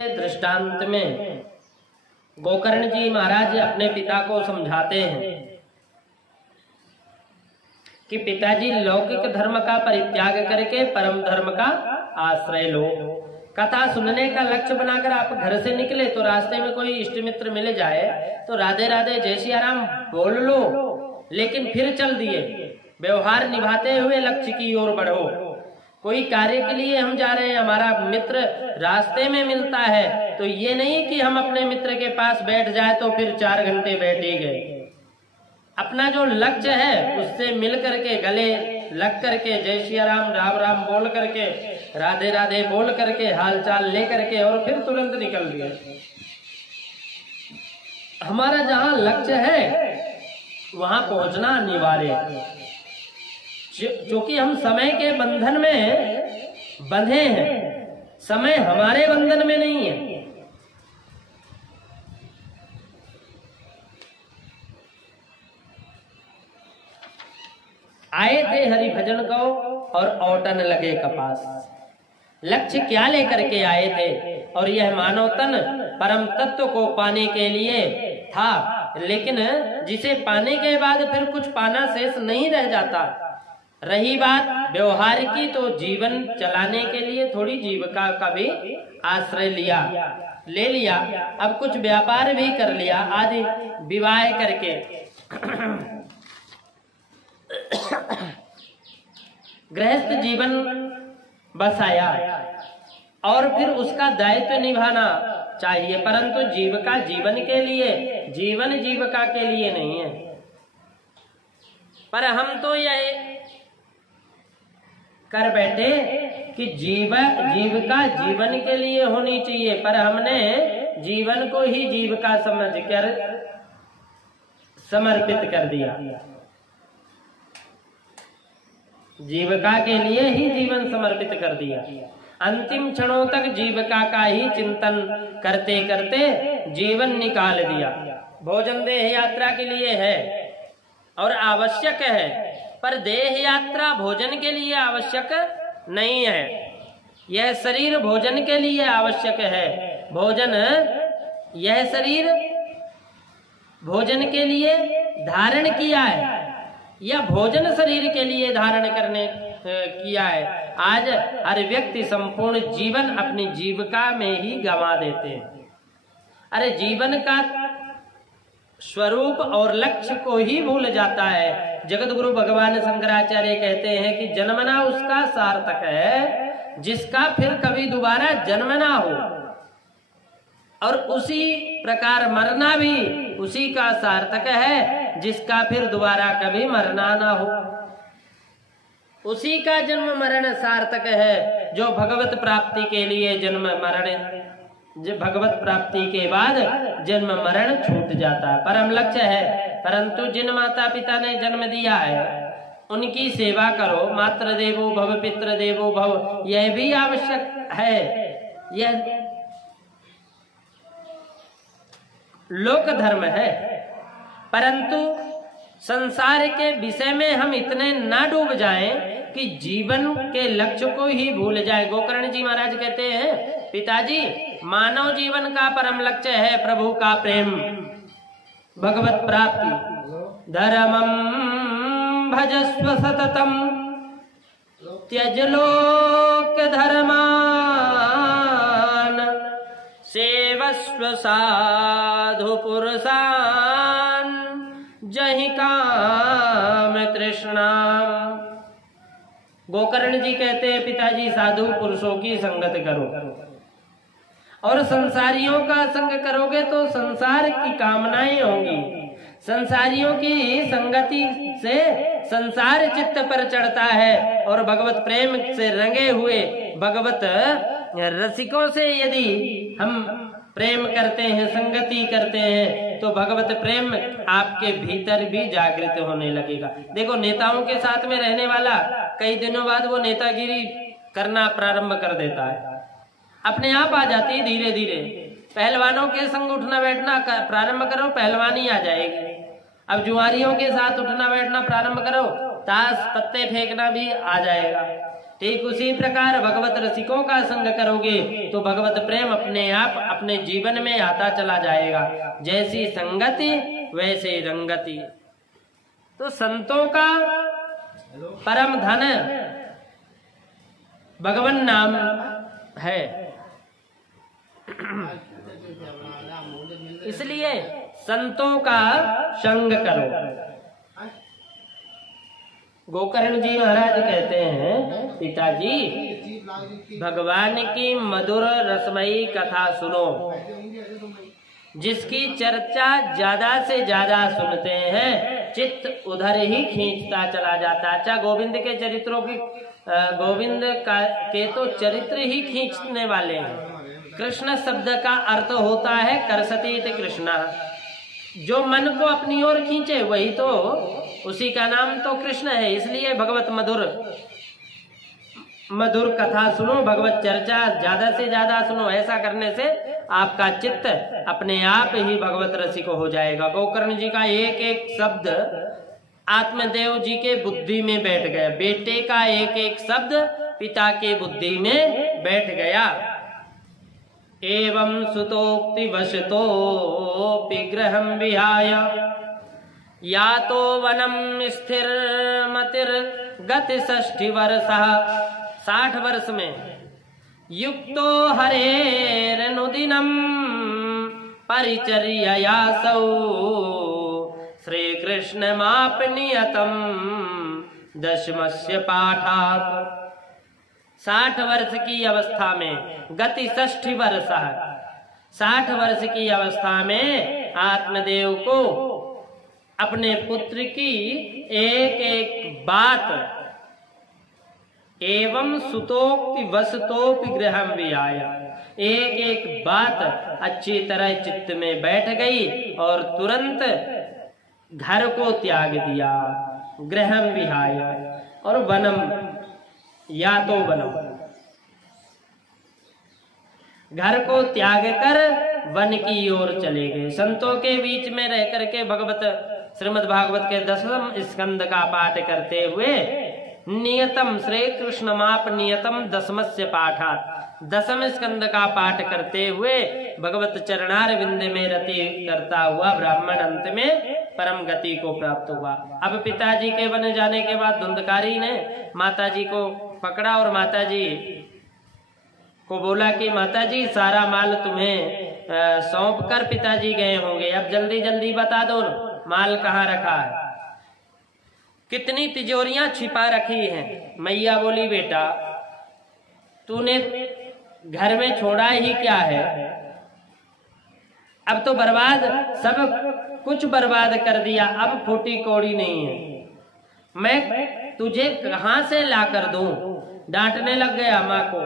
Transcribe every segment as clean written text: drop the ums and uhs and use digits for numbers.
दृष्टांत में गोकर्ण जी महाराज अपने पिता को समझाते हैं कि पिताजी लौकिक धर्म का परित्याग करके परम धर्म का आश्रय लो। कथा सुनने का लक्ष्य बनाकर आप घर से निकले तो रास्ते में कोई इष्ट मित्र मिल जाए तो राधे राधे जय सिया राम बोल लो, लेकिन फिर चल दिए। व्यवहार निभाते हुए लक्ष्य की ओर बढ़ो। कोई कार्य के लिए हम जा रहे हैं, हमारा मित्र रास्ते में मिलता है तो ये नहीं कि हम अपने मित्र के पास बैठ जाए तो फिर 4 घंटे बैठ ही गए। अपना जो लक्ष्य है उससे मिल करके गले लग करके जय सिया राम राम राम बोल करके राधे राधे बोल करके हाल चाल ले करके और फिर तुरंत निकल दिए। हमारा जहाँ लक्ष्य है वहां पहुंचना अनिवार्य है, क्योंकि हम समय के बंधन में बंधे हैं, समय हमारे बंधन में नहीं है। आए थे हरि भजन को और औटन लगे कपास। लक्ष्य क्या लेकर के आए थे? और यह मानव तन परम तत्व को पाने के लिए था, लेकिन जिसे पाने के बाद फिर कुछ पाना शेष नहीं रह जाता। रही बात व्यवहार की, तो जीवन चलाने के लिए थोड़ी जीविका का भी आश्रय ले लिया। अब कुछ व्यापार भी कर लिया आदि विवाह करके गृहस्थ जीवन बसाया और फिर उसका दायित्व निभाना चाहिए, परंतु जीविका जीवन के लिए, जीवन जीविका के लिए नहीं है। पर हम तो यह कर बैठे कि जीविका जीवन के लिए होनी चाहिए, पर हमने जीवन को ही जीविका समझकर समर्पित कर दिया। जीविका के लिए ही जीवन समर्पित कर दिया। अंतिम क्षणों तक जीविका का ही चिंतन करते करते जीवन निकाल दिया। भोजन देह यात्रा के लिए है और आवश्यक है, पर देह यात्रा भोजन के लिए आवश्यक नहीं है। यह शरीर भोजन के लिए आवश्यक है। यह शरीर भोजन के लिए धारण किया है या भोजन शरीर के लिए धारण करने किया है। आज हर व्यक्ति संपूर्ण जीवन अपनी जीविका में ही गंवा देते हैं। अरे जीवन का स्वरूप और लक्ष्य को ही भूल जाता है। जगत गुरु भगवान शंकराचार्य कहते हैं कि जन्मना उसका सार्थक है जिसका फिर कभी दोबारा जन्म ना हो, और उसी प्रकार मरना भी उसी का सार्थक है जिसका फिर दोबारा कभी मरना ना हो। उसी का जन्म मरण सार्थक है जो भगवत प्राप्ति के लिए जन्म मरण, भगवत प्राप्ति के बाद जन्म मरण छूट जाता है। परम लक्ष्य है, परंतु जिन माता पिता ने जन्म दिया है उनकी सेवा करो। मातृ देवो भव पितृ देवो भव, यह भी आवश्यक है। यह लोक धर्म है, परंतु संसार के विषय में हम इतने ना डूब जाएं कि जीवन के लक्ष्य को ही भूल जाए। गोकर्ण जी महाराज कहते हैं, पिताजी मानव जीवन का परम लक्ष्य है प्रभु का प्रेम, भगवत प्राप्ति। धर्मं भजस्व सततम त्यज लोक धर्मान सेवस्व साधु पुरुषान जहि काम तृष्णा। गोकर्ण जी कहते हैं, पिताजी साधु पुरुषों की संगत करो, और संसारियों का संग करोगे तो संसार की कामनाएं होंगी। संसारियों की संगति से संसार चित्त पर चढ़ता है, और भगवत प्रेम से रंगे हुए भगवत रसिकों से यदि हम प्रेम करते हैं, संगति करते हैं, तो भगवत प्रेम आपके भीतर भी जागृत होने लगेगा। देखो, नेताओं के साथ में रहने वाला कई दिनों बाद वो नेतागिरी करना प्रारंभ कर देता है, अपने आप आ जाती है धीरे धीरे। पहलवानों के संग उठना बैठना प्रारंभ करो, पहलवानी आ जाएगी। अब जुआरियों के साथ उठना बैठना प्रारंभ करो, ताश पत्ते फेंकना भी आ जाएगा। ठीक उसी प्रकार भगवत रसिकों का संग करोगे तो भगवत प्रेम अपने आप अपने जीवन में आता चला जाएगा। जैसी संगति वैसे रंगति। तो संतों का परम धन भगवान नाम है। इसलिए संतों का संग करो। गोकर्ण जी महाराज कहते हैं, पिताजी भगवान की मधुर रसमयी कथा सुनो। जिसकी चर्चा ज्यादा से ज्यादा सुनते हैं चित्त उधर ही खींचता चला जाता। अच्छा, गोविंद के चरित्रों की के तो चरित्र ही खींचने वाले हैं। कृष्ण शब्द का अर्थ होता है करसतीत कृष्णा। जो मन को अपनी ओर खींचे वही तो, उसी का नाम तो कृष्ण है। इसलिए भगवत मधुर कथा सुनो, भगवत चर्चा ज्यादा से ज्यादा सुनो। ऐसा करने से आपका चित्त अपने आप ही भगवत रसिक हो जाएगा। गोकर्ण जी का एक एक शब्द आत्मदेव जी के बुद्धि में बैठ गया। बेटे का एक एक शब्द पिता के बुद्धि में बैठ गया। एवं सुतोक्ति वशतोऽपि गृहं विहाय यातो वनम स्थिर मतिर गति 60 वर्षः। 60 वर्ष में युक्तो हरेरनुदिनं परिचर्ययासौ श्री कृष्ण मापनियतम दशमस्य पाठात्। 60 वर्ष की अवस्था में गति 60 वर्ष है। 60 वर्ष की अवस्था में आत्मदेव को अपने पुत्र की एक एक बात एवं सुतोक्ति वसतोपि गृहं विहाय, एक एक बात अच्छी तरह चित्त में बैठ गई और तुरंत घर को त्याग दिया। गृहं विहाय और वनम, या तो वनम, घर को त्याग कर वन की ओर चले गए। संतों के बीच में रह करके भगवत श्रीमद् भागवत के 10वें स्कंद का पाठ करते हुए नियतम श्री कृष्ण माप नियतम 10मस्य पाठात्, 10वें स्कंद का पाठ करते हुए भगवत चरणार विंद में रति करता हुआ ब्राह्मण अंत में परम गति को प्राप्त हुआ। अब पिताजी के बन जाने के बाद धुंधकारी ने माताजी को पकड़ा और माताजी को बोला कि माताजी सारा माल तुम्हें सौंप कर पिताजी गए होंगे, अब जल्दी जल्दी बता दो माल कहाँ रखा है, कितनी तिजोरियां छिपा रखी हैं। मैया बोली बेटा तूने घर में छोड़ा ही क्या है, अब तो बर्बाद, सब कुछ बर्बाद कर दिया, अब फूटी कौड़ी नहीं है, मैं तुझे कहां से ला कर दूं। डांटने लग गया माँ को।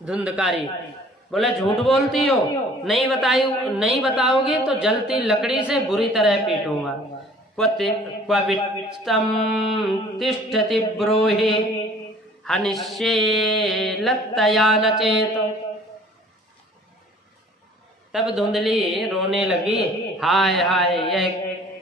धुंधकारी बोला झूठ बोलती हो, नहीं बताओगी तो जलती लकड़ी से बुरी तरह पीटूंगा। क्ववित्तम तिष्ठति ब्रूहि हनिष्ये लत्तया नचेत। तब धुंधली रोने लगी, हाय हाय यह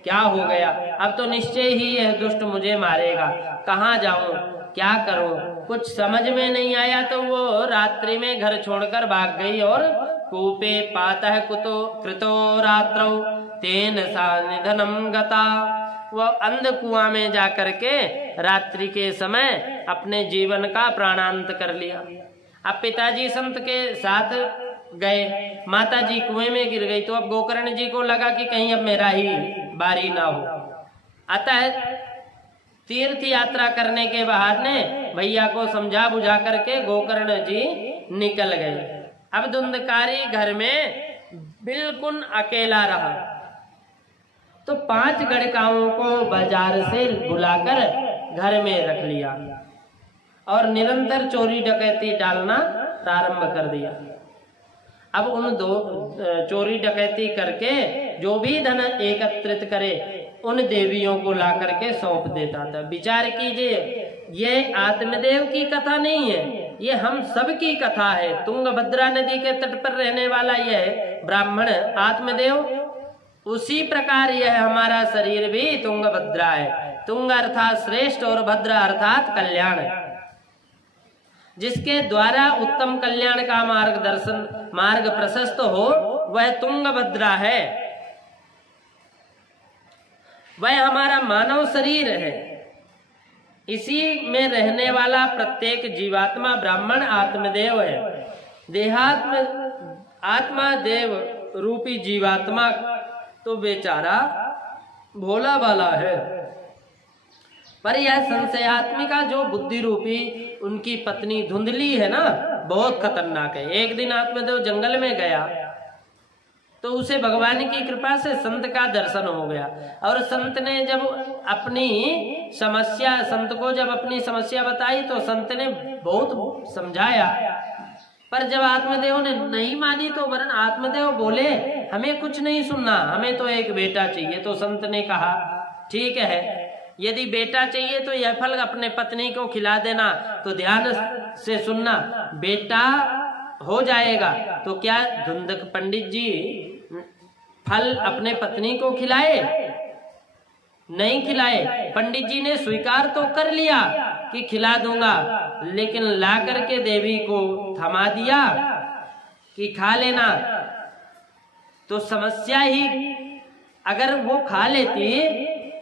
क्या हो गया, अब तो निश्चय ही यह दुष्ट मुझे मारेगा, कहाँ जाऊं, क्या करूं, कुछ समझ में नहीं आया। तो वो रात्रि में घर छोड़कर भाग गई और कूपे पातः कुतो कृतो रात्रौ तेन सा निधनम गता। वह अंध कुआं में जाकर के रात्रि के समय अपने जीवन का प्राणांत कर लिया। अब पिताजी संत के साथ गए, माताजी कुएं में गिर गई, तो अब गोकर्ण जी को लगा कि कहीं अब मेरा ही बारी ना हो। अतः तीर्थ यात्रा करने के बहाने भैया को समझा बुझा करके गोकर्ण जी निकल गए। अब धुंधकारी घर में बिल्कुल अकेला रहा, तो 5 गड़काओं को बाजार से बुलाकर घर में रख लिया और निरंतर चोरी डकैती डालना प्रारंभ कर दिया। अब उन चोरी डकैती करके जो भी धन एकत्रित करे उन देवियों को ला करके सौंप देता था। विचार कीजिए, ये आत्मदेव की कथा नहीं है, ये हम सब की कथा है। तुंगभद्रा नदी के तट पर रहने वाला यह ब्राह्मण आत्मदेव, उसी प्रकार यह हमारा शरीर भी तुंगभद्रा है। तुंग अर्थात श्रेष्ठ और भद्र अर्थात कल्याण, जिसके द्वारा उत्तम कल्याण का मार्ग प्रशस्त हो वह तुंगभद्रा है। वह हमारा मानव शरीर है। इसी में रहने वाला प्रत्येक जीवात्मा ब्राह्मण आत्मदेव है। देहात्म आत्मा देव रूपी जीवात्मा तो बेचारा भोला भाला है, पर यह संशयात्मिका जो बुद्धि रूपी उनकी पत्नी धुंधली है ना, बहुत खतरनाक है। एक दिन आत्मदेव जंगल में गया तो उसे भगवान की कृपा से संत का दर्शन हो गया, और संत ने जब संत को जब अपनी समस्या बताई तो संत ने बहुत समझाया, पर जब आत्मदेव ने नहीं मानी तो वरन आत्मदेव बोले हमें कुछ नहीं सुनना, हमें तो एक बेटा चाहिए। तो संत ने कहा ठीक है, यदि बेटा चाहिए तो यह फल अपने पत्नी को खिला देना, तो ध्यान से सुनना, बेटा हो जाएगा। तो क्या धुंधक पंडित जी फल अपने पत्नी को खिलाए? नहीं खिलाए। पंडित जी ने स्वीकार तो कर लिया कि खिला दूंगा, लेकिन ला करके देवी को थमा दिया कि खा लेना। तो समस्या ही, अगर वो खा लेती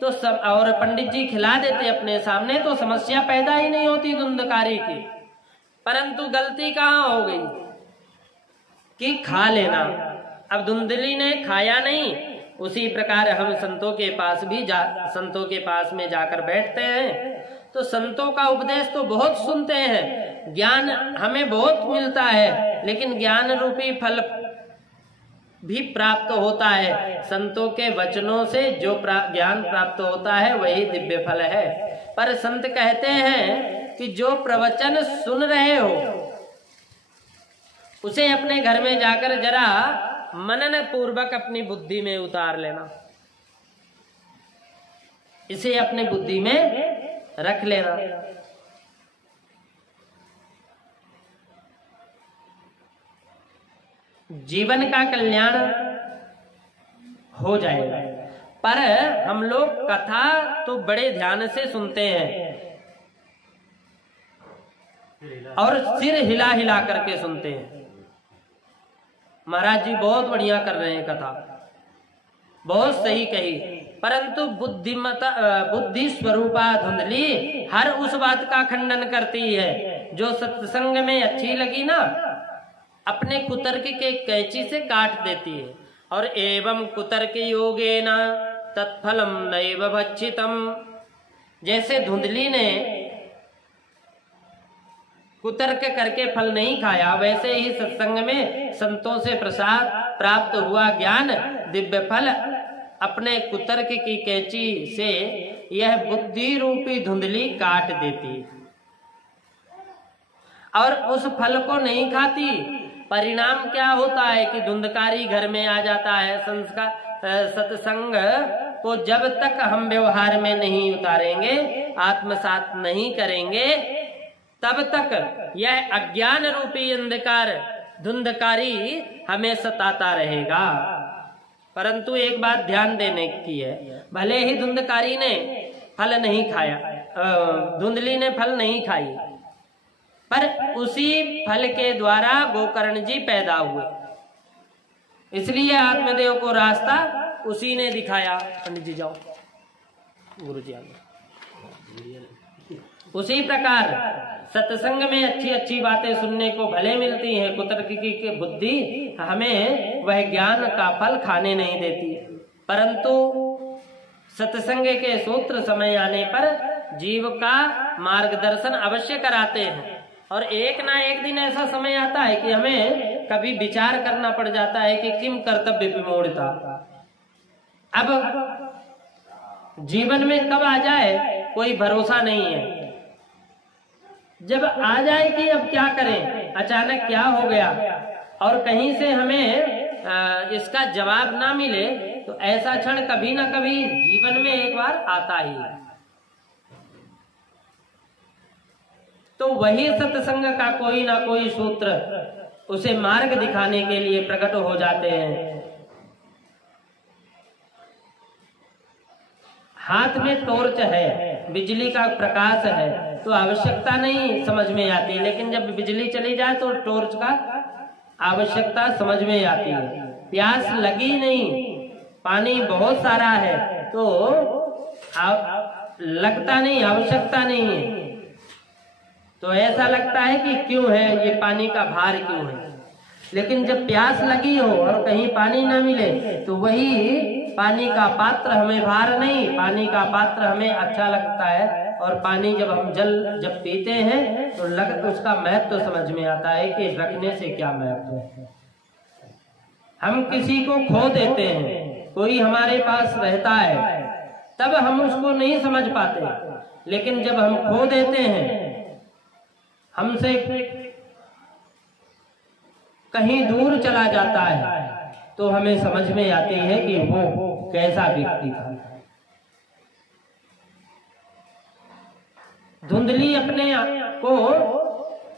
तो सब और पंडित जी खिला देते अपने सामने तो समस्या पैदा ही नहीं होती धुंधकारी की। परंतु गलती कहाँ हो गई कि खा लेना। अब धुंधली ने खाया नहीं। उसी प्रकार हम संतों के पास भी संतों के पास में जाकर बैठते हैं तो संतों का उपदेश तो बहुत सुनते हैं, ज्ञान हमें बहुत मिलता है, लेकिन ज्ञान रूपी फल भी प्राप्त होता है। संतों के वचनों से जो ज्ञान प्राप्त होता है वही दिव्य फल है। पर संत कहते हैं कि जो प्रवचन सुन रहे हो उसे अपने घर में जाकर जरा मनन पूर्वक अपनी बुद्धि में उतार लेना, इसे अपनी बुद्धि में रख लेना। जीवन का कल्याण हो जाएगा। पर हम लोग कथा तो बड़े ध्यान से सुनते हैं और सिर हिला हिला करके सुनते हैं। महाराज जी बहुत बढ़िया कर रहे हैं कथा, बहुत सही कही, परंतु बुद्धि स्वरूपा धुंधली हर उस बात का खंडन करती है जो सत्संग में अच्छी लगी ना, अपने कुतर्क के कैंची से काट देती है। और एवं कुतर्क योगेन तत्फलम नैव भक्षितम, जैसे धुंधली ने कुतर्क करके फल नहीं खाया, वैसे ही सत्संग में संतों से प्रसाद प्राप्त हुआ ज्ञान दिव्य फल अपने कुतर्क की कैंची से यह बुद्धि रूपी धुंधली काट देती और उस फल को नहीं खाती। परिणाम क्या होता है कि धुंधकारी घर में आ जाता है। सत्संग को जब तक हम व्यवहार में नहीं उतारेंगे, आत्मसात नहीं करेंगे, तब तक यह अज्ञान रूपी अंधकार धुंधकारी हमें सताता रहेगा। परंतु एक बात ध्यान देने की है, भले ही धुंधकारी ने फल नहीं खाया, धुंधली ने फल नहीं खाई, पर उसी फल के द्वारा गोकर्ण जी पैदा हुए, इसलिए आत्मदेव को रास्ता उसी ने दिखाया। पंडित जी जाओ, गुरु जी आगे। उसी प्रकार सत्संग में अच्छी अच्छी बातें सुनने को भले मिलती हैं, कुतर्क की बुद्धि हमें वह ज्ञान का फल खाने नहीं देती, परंतु सत्संग के सूत्र समय आने पर जीव का मार्गदर्शन अवश्य कराते हैं। और एक ना एक दिन ऐसा समय आता है कि हमें कभी विचार करना पड़ जाता है कि किम कर्तव्य विमूढ़ता। अब जीवन में कब आ जाए कोई भरोसा नहीं है। जब आ जाए कि अब क्या करें, अचानक क्या हो गया और कहीं से हमें इसका जवाब ना मिले, तो ऐसा क्षण कभी ना कभी जीवन में एक बार आता ही है। तो वही सत्संग का कोई ना कोई सूत्र उसे मार्ग दिखाने के लिए प्रकट हो जाते हैं। हाथ में टॉर्च है, बिजली का प्रकाश है, तो आवश्यकता नहीं समझ में आती, लेकिन जब बिजली चली जाए तो टॉर्च का आवश्यकता समझ में आती है। प्यास लगी नहीं, पानी बहुत सारा है तो लगता नहीं, आवश्यकता नहीं है, तो ऐसा लगता है कि क्यों है ये पानी का भार क्यों है। लेकिन जब प्यास लगी हो और कहीं पानी न मिले तो वही पानी का पात्र हमें भार नहीं, पानी का पात्र हमें अच्छा लगता है। और पानी जब हम जब पीते हैं तो उसका महत्व तो समझ में आता है कि रखने से क्या महत्व है। हम किसी को खो देते हैं, कोई हमारे पास रहता है, तब हम उसको नहीं समझ पाते, लेकिन जब हम खो देते हैं, हमसे कहीं दूर चला जाता है, तो हमें समझ में आती है कि वो कैसा व्यक्ति था। धुंधली अपने को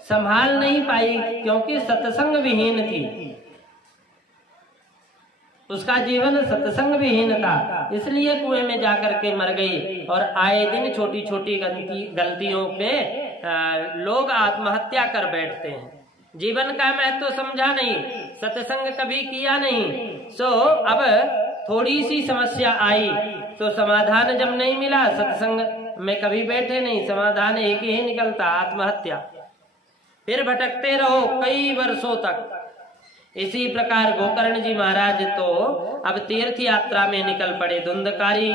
संभाल नहीं पाई क्योंकि सत्संग विहीन थी, उसका जीवन सत्संग विहीन था, इसलिए कुएं में जाकर के मर गई। और आए दिन छोटी छोटी गलतियों पे लोग आत्महत्या कर बैठते हैं। जीवन का महत्व तो समझा नहीं, सत्संग कभी किया नहीं, सो अब थोड़ी सी समस्या आई तो समाधान जब नहीं मिला, सत्संग में कभी बैठे नहीं, समाधान एक ही निकलता, आत्महत्या। फिर भटकते रहो कई वर्षों तक। इसी प्रकार गोकर्ण जी महाराज तो अब तीर्थ यात्रा में निकल पड़े। धुंधकारी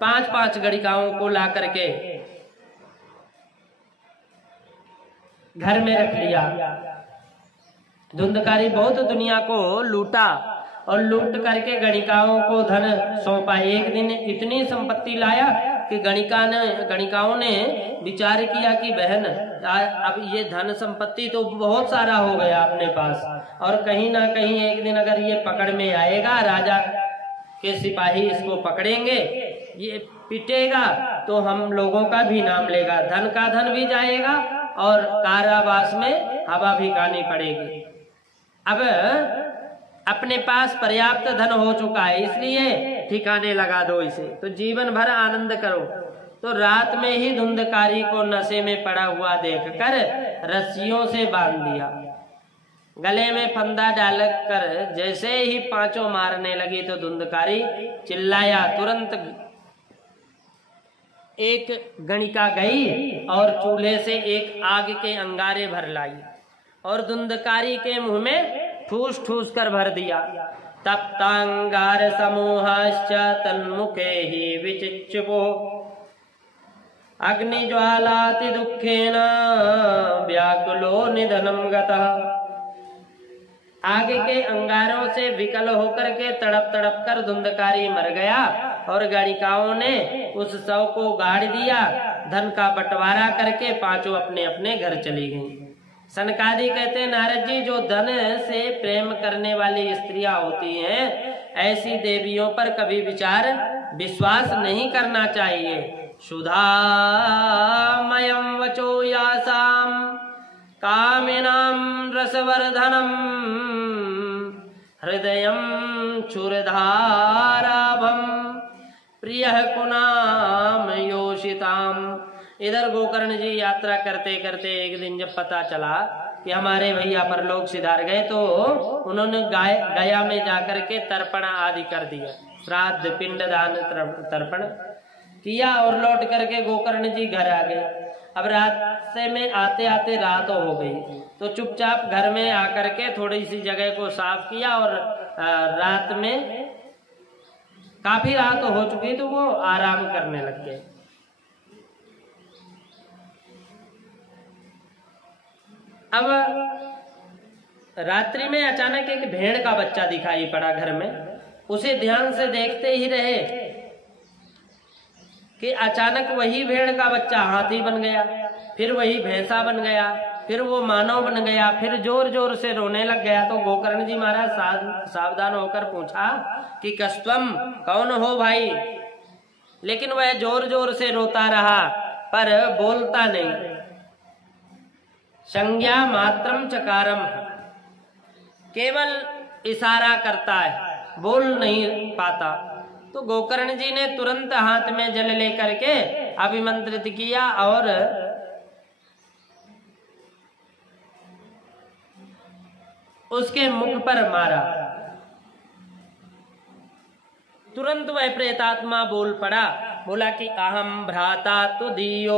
5-5 गणिकाओं को ला करके घर में रख लिया। धुंधकारी बहुत दुनिया को लूटा और लूट करके गणिकाओं को धन सौंपा। एक दिन इतनी संपत्ति लाया कि गणिकाओं ने विचार किया कि बहन अब ये धन संपत्ति तो बहुत सारा हो गया अपने पास, और कहीं ना कहीं एक दिन अगर ये पकड़ में आएगा, राजा के सिपाही इसको पकड़ेंगे, ये पिटेगा तो हम लोगों का भी नाम लेगा, धन का धन भी जाएगा और कारावास में हवा भी खानी पड़ेगी। अब अपने पास पर्याप्त धन हो चुका है, इसलिए ठिकाने लगा दो इसे, तो जीवन भर आनंद करो। तो रात में ही धुंधकारी को नशे में पड़ा हुआ देखकर रस्सियों से बांध दिया, गले में फंदा डालकर जैसे ही पांचों मारने लगी तो धुंधकारी चिल्लाया। तुरंत एक गणिका गई और चूल्हे से एक आग के अंगारे भर लाई और धुंधकारी के मुंह में ठूस ठूस कर भर दिया। तप्तांगार समूहाश्च तन्मुखे ही विचिक्षुपो अग्निज्वालाति दुखेन व्याकुलो निधनम गतः। आग के अंगारों से विकल होकर के तड़प तड़प कर धुंधकारी मर गया और गणिकाओं ने उस शव को गाड़ दिया। धन का बंटवारा करके पांचों अपने अपने घर चली गईं। सनकादि कहते हैं, नारद जी, जो धन से प्रेम करने वाली स्त्रियां होती हैं, ऐसी देवियों पर कभी विश्वास नहीं करना चाहिए। सुधामयं वचो यासाम कामिनां रसवर्धनम हृदयं क्षुरधाराभम प्रियः कुनाम योषिताम। इधर गोकर्ण जी यात्रा करते करते एक दिन जब पता चला कि हमारे भैया परलोक सिधार गए, तो उन्होंने गया में जाकर के तर्पण आदि कर दिया, श्राद्ध पिंडदान तर्पण किया और लौट करके गोकर्ण जी घर आ गए। अब रास्ते में आते आते रात हो गई, तो चुपचाप घर में आकर के थोड़ी सी जगह को साफ किया और रात में काफी रात हो चुकी तो वो आराम करने लग गए। अब रात्रि में अचानक एक भेड़ का बच्चा दिखाई पड़ा घर में। उसे ध्यान से देखते ही रहे कि अचानक वही भेड़ का बच्चा हाथी बन गया, फिर वही भैंसा बन गया, फिर वो मानव बन गया, फिर जोर जोर से रोने लग गया। तो गोकर्ण जी महाराज सावधान होकर पूछा कि कस्त्वम, कौन हो भाई? लेकिन वह जोर जोर से रोता रहा पर बोलता नहीं। संज्ञा मात्रम चकारम, केवल इशारा करता है, बोल नहीं पाता। तो गोकर्ण जी ने तुरंत हाथ में जल लेकर के अभिमंत्रित किया और उसके मुख पर मारा। तुरंत वह प्रेतात्मा बोल पड़ा, बोला कि अहम भ्राता तुदीयो